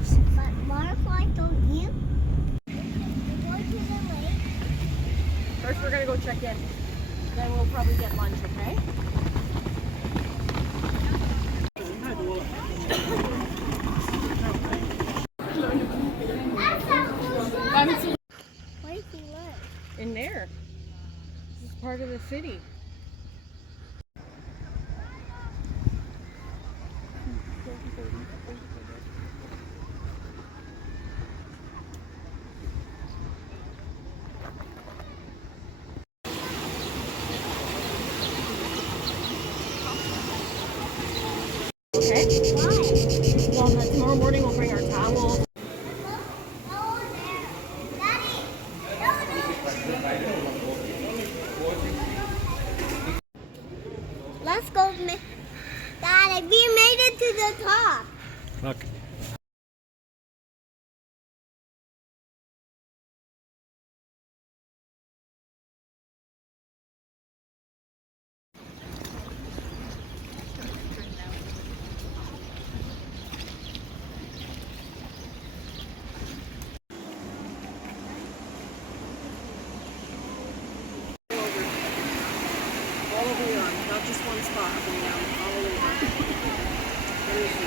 But butterflies don't you? We're going to the lake. First, we're gonna go check in. Then we'll probably get lunch, okay? Where does he live? In there. This is part of the city. Okay? Why? Well, tomorrow morning we'll bring our towels. Let's go, Daddy. We made it to the top. Look. All over the arm, not just one spot up and down, all over. Where is he?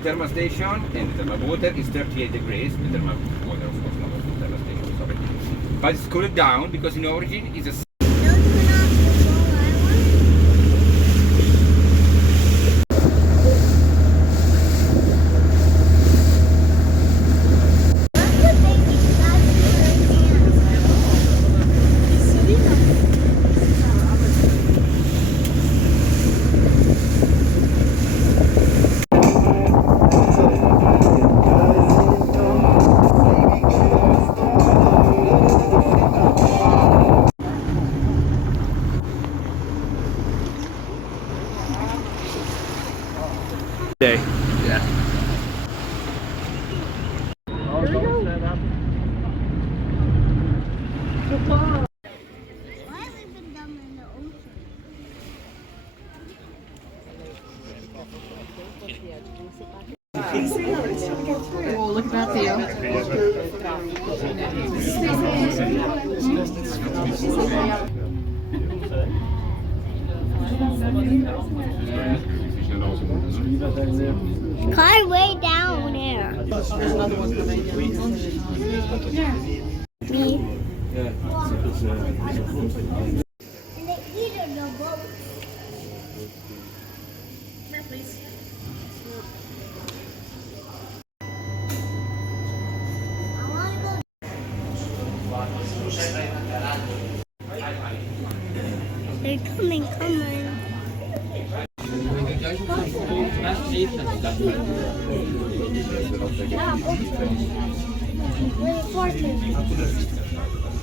Thermostation and the thermowater is 38 degrees. The thermowater, of course, not the thermostation, sorry. But it's cooled down because in origin it's a Day. yeah. Why leave them down in the ocean? Oh, look at that Car way down there. There's another one coming. Me. Yeah. And they eat in the boat. Come here, please. I want to go. They're coming.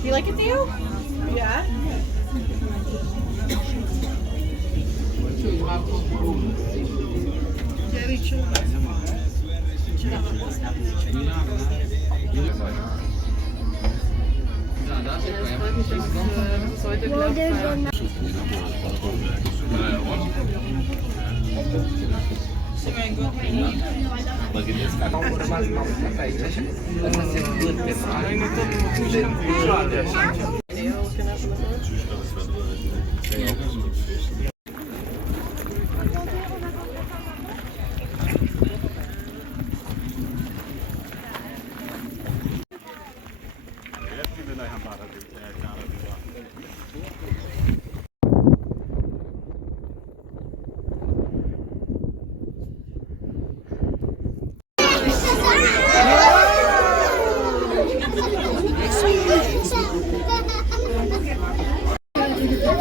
You like it, Theo? Yeah. Well, there's one.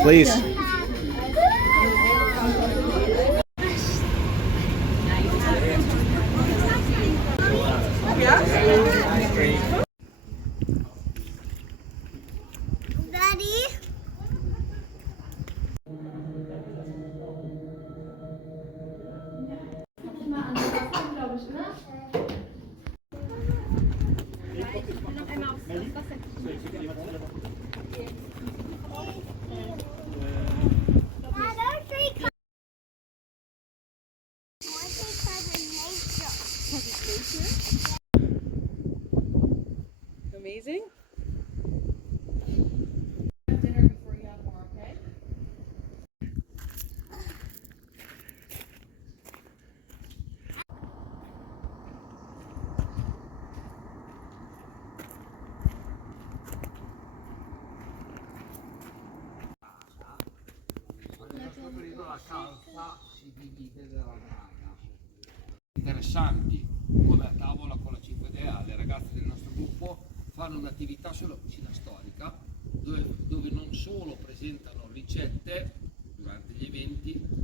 Please. Daddy? Amazing. Interessanti, come a tavola con la 5 Dea, le ragazze del nostro gruppo fanno un'attività sulla cucina storica dove non solo presentano ricette durante gli eventi,